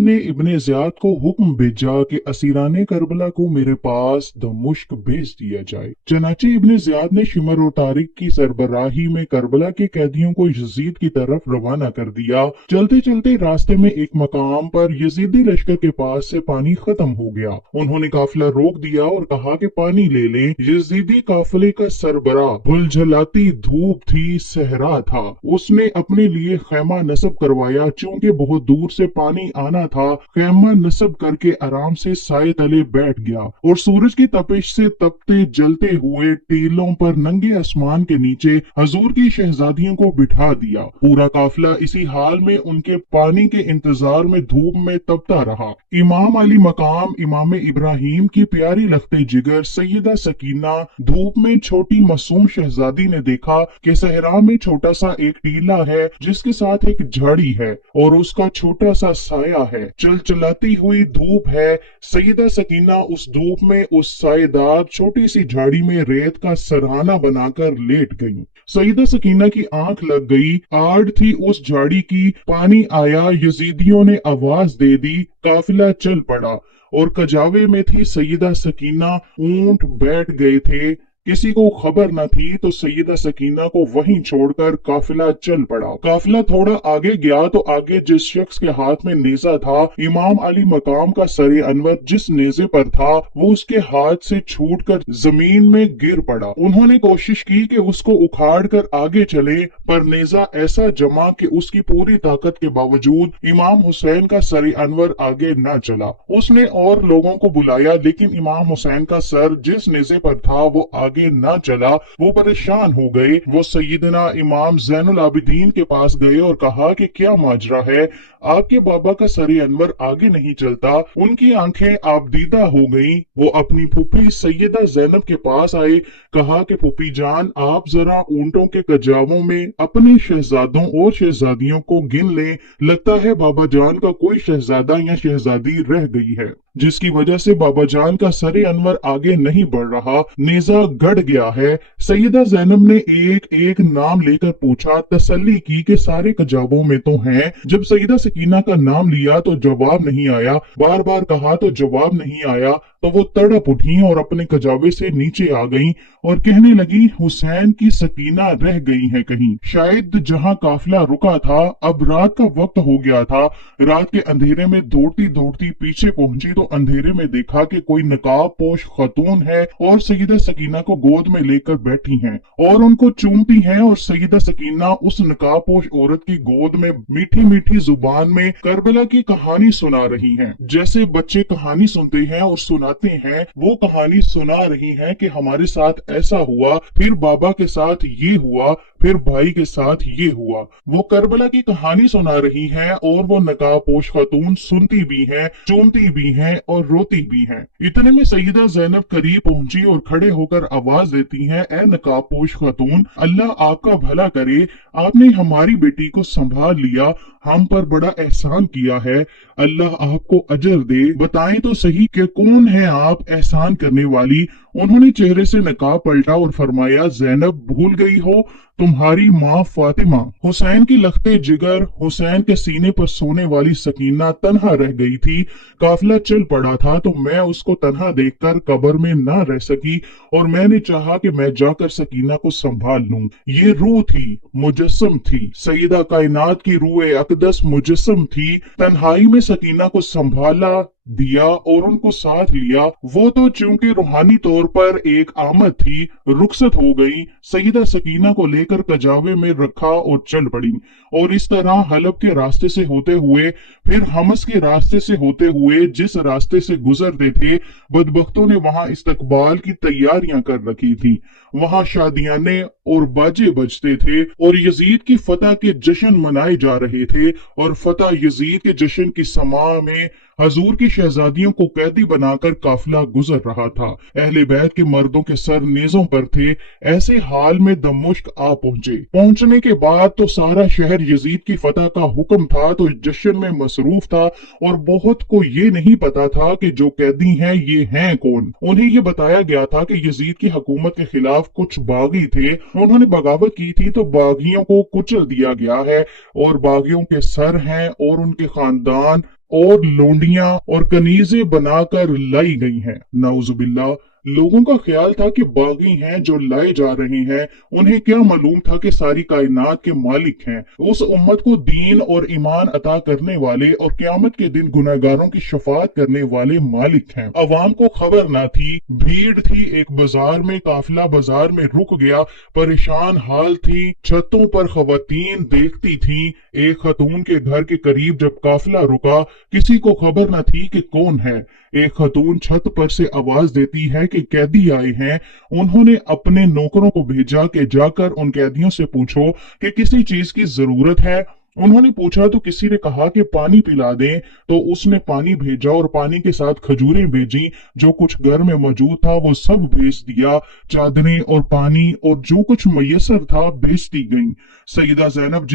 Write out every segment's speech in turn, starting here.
ने Ibn Ziyad को हुक्म भेजा कि असीराने करबला को मेरे पास दमिश्क भेज दिया जाए। चनाचे इब्ने ज़ियाद ने शिमर और तारिक की सरबराही में करबला के कैदियों को यजीद की तरफ रवाना कर दिया। चलते चलते रास्ते में एक मकाम पर यजीदी लश्कर के पास से पानी खत्म हो गया। उन्होंने काफिला रोक दिया और कहा कि पानी ले लें। यजीदी काफिले का सरबरा भुलझलाती धूप थी, सहरा था। उसने अपने लिए खैमा नस्ब करवाया। चूंकि बहुत दूर से पानी आना था, खैमा नस्ब करके आराम से साए तले बैठ गया और सूरज की तपिश से तपते जलते हुए टीलों पर नंगे आसमान के नीचे हजूर की शहजादियों को बिठा दिया। पूरा काफिला इसी हाल में उनके पानी के इंतजार में धूप में तपता रहा। इमाम अली मकाम इमाम इब्राहिम की प्यारी लख्ते जिगर सैयदा सकीना धूप में छोटी मासूम शहजादी ने देखा कि सहरा में छोटा सा एक टीला है जिसके साथ एक झाड़ी है और उसका छोटा सा साया है। चलचलाती हुई धूप है। सैयदा सकीना उस धूप में उस सायेदार छोटी सी झाड़ी में रेत का सरहाना बनाकर लेट गई। सईदा सकीना की आंख लग गई। आड़ थी उस झाड़ी की। पानी आया, यजीदियों ने आवाज दे दी, काफिला चल पड़ा और कजावे में थी सईदा सकीना। ऊंट बैठ गए थे। किसी को खबर न थी तो सैयदा सकीना को वहीं छोड़कर काफिला चल पड़ा। काफिला थोड़ा आगे गया तो आगे जिस शख्स के हाथ में नेजा था, इमाम अली मकाम का सरे अनवर जिस नेजे पर था, वो उसके हाथ से छूटकर जमीन में गिर पड़ा। उन्होंने कोशिश की कि उसको उखाड़ कर आगे चले, पर नेजा ऐसा जमा कि उसकी पूरी ताकत के बावजूद इमाम हुसैन का सरे अनवर आगे न चला। उसने और लोगों को बुलाया, लेकिन इमाम हुसैन का सर जिस नेजे पर था वो आगे ना चला। वो परेशान हो गए। वो सैयदना इमाम ज़ैनुल आबिदीन के पास गए और कहा कि क्या माजरा है, आपके बाबा का सरे अनवर आगे नहीं चलता। उनकी आंखें आबदीदा हो गईं। वो अपनी फूफी सैयदा ज़ैनब के पास आए। कहा कि फूफी जान, आप जरा ऊंटों के कजावों में अपने शहजादों और शहजादियों को गिन लें। लगता है बाबा जान का कोई शहजादा या शहजादी रह गई है, जिसकी वजह से बाबा जान का सरे अनवर आगे नहीं बढ़ रहा। नेजा गड़ गया है। सैयदा ज़ैनब ने एक एक नाम लेकर पूछा, तसल्ली की कि सारे कजाबों में तो हैं। जब सैयदा सकीना का नाम लिया तो जवाब नहीं आया। बार बार कहा तो जवाब नहीं आया। तो वो तड़प उठी और अपने कजाबे से नीचे आ गईं और कहने लगी, हुसैन की सकीना रह गई है कहीं। शायद जहां काफिला रुका था, अब रात का वक्त हो गया था। रात के अंधेरे में दौड़ती दौड़ती पीछे पहुंची तो अंधेरे में देखा कि कोई नकाब पोश खतून है और सैयदा सकीना को गोद में लेकर बैठी हैं और उनको चूमती हैं। और सैयदा सकीना उस नकाब पोश औरत की गोद में मीठी मीठी जुबान में करबला की कहानी सुना रही हैं। जैसे बच्चे कहानी सुनते हैं और सुनाते हैं, वो कहानी सुना रही हैं कि हमारे साथ ऐसा हुआ, फिर बाबा के साथ ये हुआ, फिर भाई के साथ ये हुआ। वो करबला की कहानी सुना रही हैं और वो नकाब पोश खातून सुनती भी हैं, चूमती भी हैं और रोती भी हैं। इतने में सैयदा ज़ैनब करीब पहुंची और खड़े होकर आवाज देती हैं, ए नकाब पोश खातून, अल्लाह आपका भला करे, आपने हमारी बेटी को संभाल लिया, हम पर बड़ा एहसान किया है, अल्लाह आपको अजर दे। बताएं तो सही कि कौन है आप एहसान करने वाली। उन्होंने चेहरे से नकाब पलटा और फरमाया, ज़ैनब भूल गई हो, तुम्हारी माँ फातिमा। हुसैन की लख्ते जिगर, हुसैन के सीने पर सोने वाली सकीना तन्हा रह गई थी। काफिला चल पड़ा था तो मैं उसको तन्हा देखकर कब्र में ना रह सकी और मैंने चाहा कि मैं जाकर सकीना को संभाल लूं। ये रूह थी, मुजस्सम थी, सईदा कायनात की रूह अकदस मुजस्सम थी। तन्हाई में सकीना को संभाला दिया और उनको साथ लिया। वो तो चूंकि रूहानी तौर पर एक आमद थी, रुखसत हो गई। सईदा सकीना को लेकर कजावे में रखा और चल पड़ी। और इस तरह हलब के रास्ते से होते हुए, फिर हमस के रास्ते से होते हुए, जिस रास्ते से गुजरते थे, बदबख्तों ने वहां इस्तकबाल की तैयारियां कर रखी थी। वहां शादियाने और बाजे बजते थे और यजीद की फतह के जश्न मनाए जा रहे थे। और फतह यजीद के जश्न की समा में हजूर की शहजादियों को कैदी बनाकर काफिला गुजर रहा था। अहले बैत के मर्दों के सर नेजों पर थे। ऐसे हाल में दमिश्क आ पहुंचे। पहुंचने के बाद तो सारा शहर यजीद की फतह का हुक्म था तो जश्न में मसरूफ था और बहुत को ये नहीं पता था कि जो कैदी हैं ये हैं कौन। उन्हें ये बताया गया था कि यजीद की हुकूमत के खिलाफ कुछ बागी थे, उन्होंने बगावत की थी तो बागियों को कुचल दिया गया है और बागियों के सर हैं और उनके खानदान और लोंडियां और कनीजें बनाकर लाई गई हैं। नाउजुबिल्लाह। लोगों का ख्याल था कि बागी हैं जो लाए जा रहे हैं, उन्हें क्या मालूम था कि सारी कायनात के मालिक हैं, उस उम्मत को दीन और ईमान अता करने वाले और क़यामत के दिन गुनहगारों की शफाअत करने वाले मालिक हैं। अवाम को खबर न थी, भीड़ थी एक बाजार में, काफिला बाजार में रुक गया, परेशान हाल थी, छतों पर खवातीन देखती थी। एक खतून के घर के करीब जब काफिला रुका, किसी को खबर न थी कि कौन है। एक खतून छत पर से आवाज देती है कि कैदी आए हैं। उन्होंने अपने नौकरों को भेजा कि जाकर उन कैदियों से पूछो कि किसी चीज की जरूरत है। उन्होंने पूछा तो किसी ने कहा कि पानी पिला दें, तो उसने पानी भेजा और पानी के साथ खजूरें भेजी। जो कुछ घर में मौजूद था वो सब भेज दिया, चादरें और पानी और जो कुछ मैसर था भेजती गईं। सईदा ज़ैनब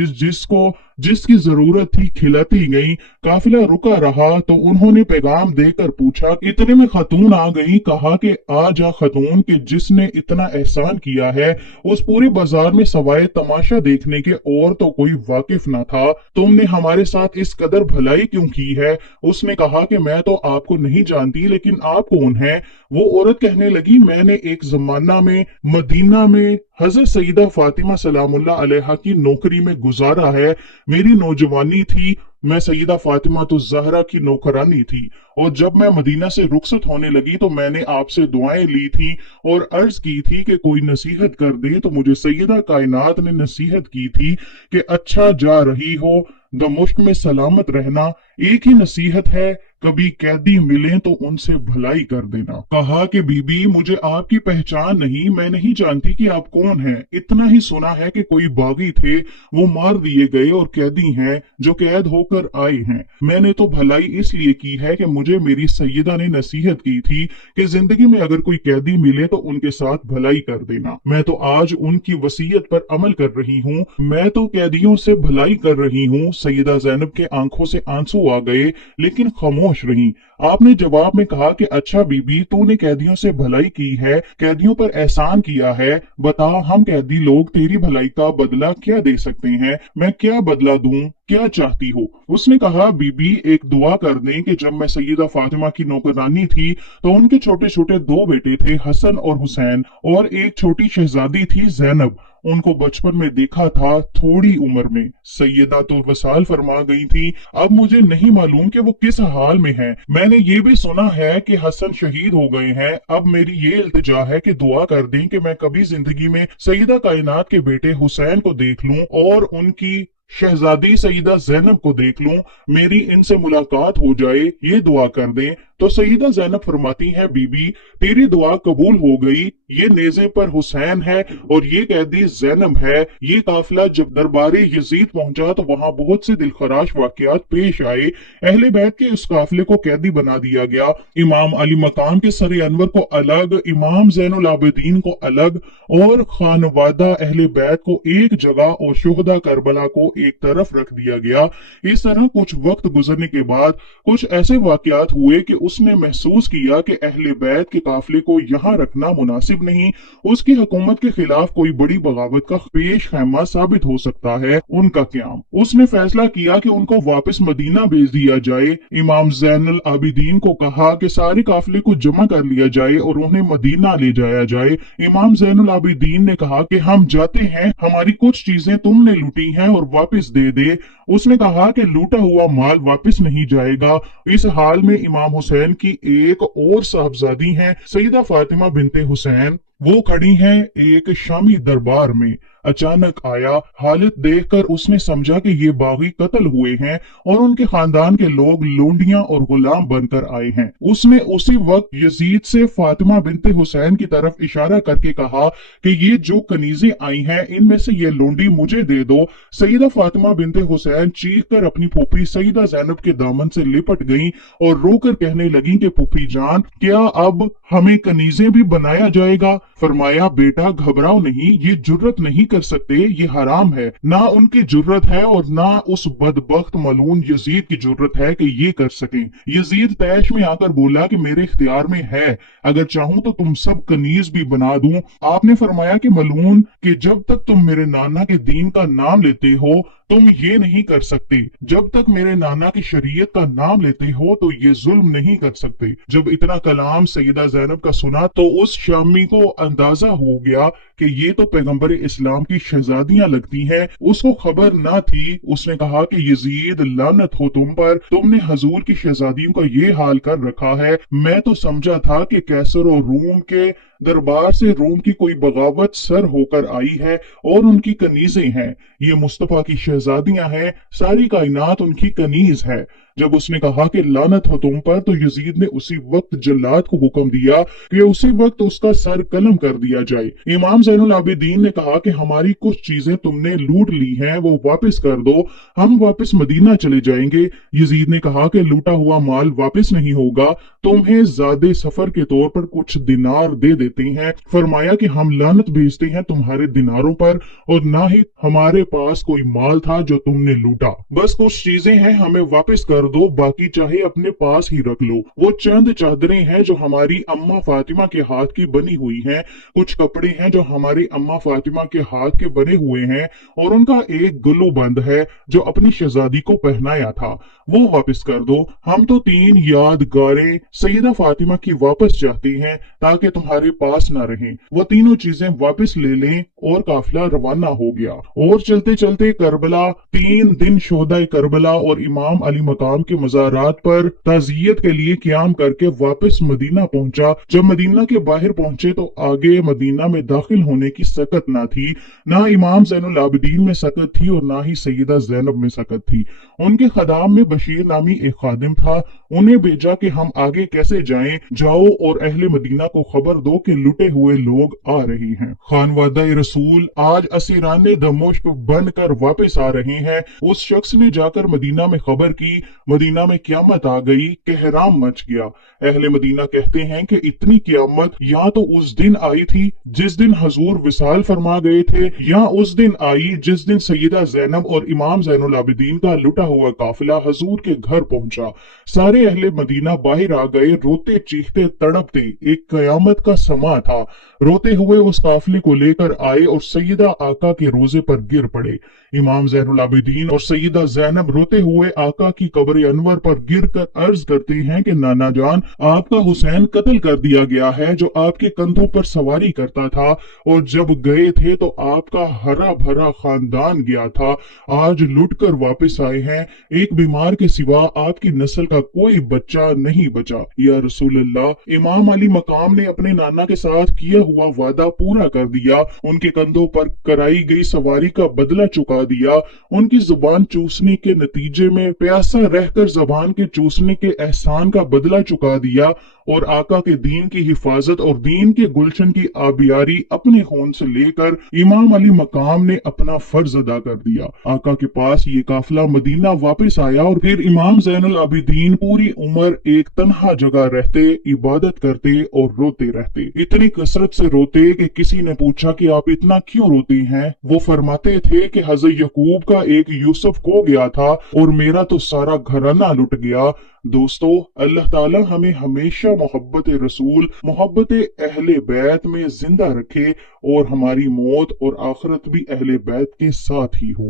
जिसकी जरूरत थी खिलाती गई। काफिला रुका रहा तो उन्होंने पैगाम देकर पूछा। इतने में खतून आ गई, कहा कि आ जा खतून कि जिसने इतना एहसान किया है उस पूरे बाजार में सवाए तमाशा देखने के और तो कोई वाकिफ न था। तुमने हमारे साथ इस कदर भलाई क्यों की है? उसने कहा कि मैं तो आपको नहीं जानती, लेकिन आप कौन हैं? वो औरत कहने लगी, मैंने एक जमाना में मदीना में हजरत सईदा फातिमा सलामुल्लाह अलैहा की नौकरी में गुजारा है। मेरी नौजवानी थी, मैं सईदा फातिमा तो ज़हरा की नौकरानी थी, और जब मैं मदीना से रुखसत होने लगी तो मैंने आपसे दुआएं ली थी और अर्ज की थी कि कोई नसीहत कर दे। तो मुझे सईदा कायनात ने नसीहत की थी कि अच्छा जा रही हो, दमुश्क में सलामत रहना। एक ही नसीहत है, कभी कैदी मिले तो उनसे भलाई कर देना। कहा कि बीबी मुझे आपकी पहचान नहीं, मैं नहीं जानती कि आप कौन हैं। इतना ही सुना है कि कोई बागी थे, वो मार दिए गए और कैदी हैं जो कैद होकर आए हैं। मैंने तो भलाई इसलिए की है कि मुझे मेरी सैयदा ने नसीहत की थी कि जिंदगी में अगर कोई कैदी मिले तो उनके साथ भलाई कर देना। मैं तो आज उनकी वसीयत पर अमल कर रही हूँ, मैं तो कैदियों से भलाई कर रही हूँ। सैयदा ज़ैनब के आंखों से आंसू आ गए, लेकिन खामोश रही। आपने जवाब में कहा कि अच्छा बीबी, तूने कैदियों से भलाई की है, कैदियों पर एहसान किया है, बता हम कैदी लोग तेरी भलाई का बदला क्या दे सकते हैं? मैं क्या बदला दूं, क्या चाहती हो? उसने कहा, बीबी एक दुआ कर दें कि जब मैं सैयदा फातिमा की नौकरानी थी तो उनके छोटे छोटे दो बेटे थे, हसन और हुसैन, और एक छोटी शहजादी थी ज़ैनब। उनको बचपन में देखा था, थोड़ी उम्र में सैयदा तो वसाल फरमा गई थी। अब मुझे नहीं मालूम कि वो किस हाल में हैं। मैंने ये भी सुना है कि हसन शहीद हो गए हैं। अब मेरी ये इल्तिजा है कि दुआ कर दें कि मैं कभी जिंदगी में सैयदा कायनात के बेटे हुसैन को देख लूं और उनकी शहजादी सईदा ज़ैनब को देख लूं, मेरी इनसे मुलाकात हो जाए, ये दुआ कर दें। तो सईदा ज़ैनब फरमाती हैं, बीबी तेरी दुआ कबूल हो गई। ये नेज़े पर हुसैन है और ये कैदी ज़ैनब है। ये काफिला जब दरबारे यजीद पहुंचा तो वहां बहुत से दिलखराश वाकयात पेश आए। अहले बैत के उस काफिले को कैदी बना दिया गया। इमाम अली मकाम के सर अनवर को अलग, इमाम ज़ैनुल आबिदीन को अलग, और खानवादा अहले बैत को एक जगह और शुहदा करबला को एक तरफ रख दिया गया। इस तरह कुछ वक्त गुजरने के बाद कुछ ऐसे वाकयात हुए कि उसने महसूस किया कि अहले बैत के काफिले को यहाँ रखना मुनासिब नहीं। उसकी हुकूमत के खिलाफ कोई बड़ी बगावत का पेश खैमा साबित हो सकता है उनका क़याम। उसने फैसला किया कि उनको वापस मदीना भेज दिया जाए। इमाम ज़ैनुल आबिदीन को कहा कि सारे काफिले को जमा कर लिया जाए और उन्हें मदीना ले जाया जाए। इमाम ज़ैनुल आबिदीन ने कहा कि हम जाते हैं, हमारी कुछ चीजें तुमने लूटी हैं और वापस दे दे। उसने कहा कि लूटा हुआ माल वापस नहीं जाएगा। इस हाल में इमाम हुसैन की एक और साहबजादी हैं, सईदा फातिमा बिनते हुसैन। वो खड़ी हैं एक शामी दरबार में। अचानक आया, हालत देखकर उसने समझा कि ये बागी कत्ल हुए हैं और उनके खानदान के लोग लोंडियां और गुलाम बनकर आए हैं। उसने उसी वक्त यजीद से फातिमा बिनते हुसैन की तरफ इशारा करके कहा कि ये जो कनीजें आई हैं इनमें से ये लोंडी मुझे दे दो। सईदा फातिमा बिनते हुसैन चीख कर अपनी फूफी सईदा ज़ैनब के दामन से लिपट गईं और रोकर कहने लगी कि फूफी जान, क्या अब हमें कनीजें भी बनाया जाएगा? फरमाया, बेटा घबराओ नहीं, ये जुर्रत नहीं कर सकते, ये हराम है। ना उनकी जुर्रत है और ना उस बदबख्त मलून यजीद की जुर्रत है कि ये कर सकें। यजीद तैश में आकर बोला कि मेरे इख्तियार में है, अगर चाहूं तो तुम सब कनीज भी बना दूं। आपने फरमाया कि मलून कि जब तक तुम मेरे नाना के दीन का नाम लेते हो तुम ये नहीं कर सकते। जब तक मेरे नाना की शरीयत का नाम लेते हो तो ये जुल्म नहीं कर सकते। जब इतना कलाम सैयदा ज़ैनब का सुना तो उस शामी को अंदाजा हो गया कि ये तो पैगंबर इस्लाम की शहजादियां लगती हैं। उसको खबर ना थी। उसने कहा कि यजीद, लानत हो तुम पर, तुमने हजूर की शहजादियों का ये हाल कर रखा है। मैं तो समझा था कि कैसर और रूम के दरबार से रोम की कोई बगावत सर होकर आई है और उनकी कनीजें हैं। ये मुस्तफा की शहजादियां हैं, सारी कायनात उनकी कनीज है। जब उसने कहा कि लानत हो तुम पर, तो यजीद ने उसी वक्त जल्लाद को हुक्म दिया कि उसी वक्त उसका सर कलम कर दिया जाए। इमाम ज़ैनुल आबिदीन ने कहा कि हमारी कुछ चीजें तुमने लूट ली हैं, वो वापस कर दो, हम वापस मदीना चले जाएंगे। यजीद ने कहा कि लूटा हुआ माल वापस नहीं होगा, तुम्हें ज़ादे सफर के तौर पर कुछ दिनार दे देते हैं। फरमाया कि हम लानत भेजते हैं तुम्हारे दिनारों पर, और ना ही हमारे पास कोई माल था जो तुमने लूटा। बस कुछ चीजें हैं, हमें वापस कर दो, बाकी चाहे अपने पास ही रख लो। वो चंद चादरें हैं जो हमारी अम्मा फातिमा के हाथ की बनी हुई हैं, कुछ कपड़े हैं जो हमारी अम्मा फातिमा के हाथ के बने हुए हैं, और उनका एक गुल्लू बंद है जो अपनी शहजादी को पहनाया था, वो वापस कर दो। हम तो 3 यादगारें सैयदा फातिमा की वापस चाहते हैं ताकि तुम्हारे पास ना रहें। वो तीनों चीजें वापस ले लें, और काफिला रवाना हो गया। और चलते चलते करबला 3 दिन शोहदा करबला और इमाम अली मकाम के मज़ारात पर ताज़ियत के लिए क़याम करके वापस मदीना पहुंचा। जब मदीना के बाहर पहुंचे तो आगे मदीना में दाखिल होने की सकत ना थी, ना इमाम ज़ैनुल आबिदीन में सकत थी और ना ही सैयदा ज़ैनब में सकत थी। उनके खदाम में बशीर नामी एक खादिम था। उन्हें भेजा कि हम आगे कैसे जाएं, जाओ और अहले मदीना को खबर दो कि लुटे हुए लोग आ रहे हैं। खानवादा रसूल आज असीराने दमिश्क बनकर वापस आ रहे हैं। उस शख्स ने जाकर मदीना में खबर की। मदीना में क़यामत आ गई, कहराम मच गया। अहले मदीना कहते हैं कि इतनी क़यामत या तो उस दिन आई थी जिस दिन हजूर विसाल फरमा गए थे, या उस दिन आई जिस दिन सैयदा ज़ैनब और इमाम ज़ैनुल आबिदीन का लुटा हुआ काफिला हजूर के घर पहुंचा। सारे अहले मदीना बाहर आ गए, रोते चीखते तड़पते। एक कयामत का समा था। रोते हुए उस काफिले को लेकर आए और सैयदा आका के रोजे पर गिर पड़े। इमाम ज़ैनुल आबिदीन और सैयदा ज़ैनब रोते हुए आका की कब्र अनवर पर गिर कर अर्ज करते हैं कि नाना जान, आपका हुसैन कत्ल कर दिया गया है जो आपके कंधों पर सवारी करता था, और जब गए थे तो आपका हरा भरा खानदान गया था। आज लुट कर वापस आए हैं, एक बीमार के सिवा आपकी नस्ल का कोई बच्चा नहीं बचा। या रसूलल्लाह, इमाम अली मकाम ने अपने नाना के साथ किया हुआ वादा पूरा कर दिया, उनके कंधों पर कराई गई सवारी का बदला चुका दिया, उनकी जुबान चूसने के नतीजे में प्यासा रहकर जबान के चूसने के एहसान का बदला चुका दिया, और आका के दीन की हिफाजत और दीन के गुलशन की आबियारी अपने खून से लेकर इमाम अली मकाम ने अपना फर्ज अदा कर दिया। आका के पास ये काफिला मदीना वापस आया, और फिर इमाम ज़ैनुल आबिदीन पूरी उम्र एक तन्हा जगह रहते, इबादत करते और रोते रहते। इतनी कसरत से रोते कि किसी ने पूछा कि आप इतना क्यों रोते हैं? वो फरमाते थे कि हज़रत यकूब का एक यूसुफ खो गया था और मेरा तो सारा घराना लुट गया। दोस्तों, अल्लाह ताला हमें हमेशा मोहब्बत रसूल, मोहब्बत अहले बैत में जिंदा रखे, और हमारी मौत और आखिरत भी अहले बैत के साथ ही हो।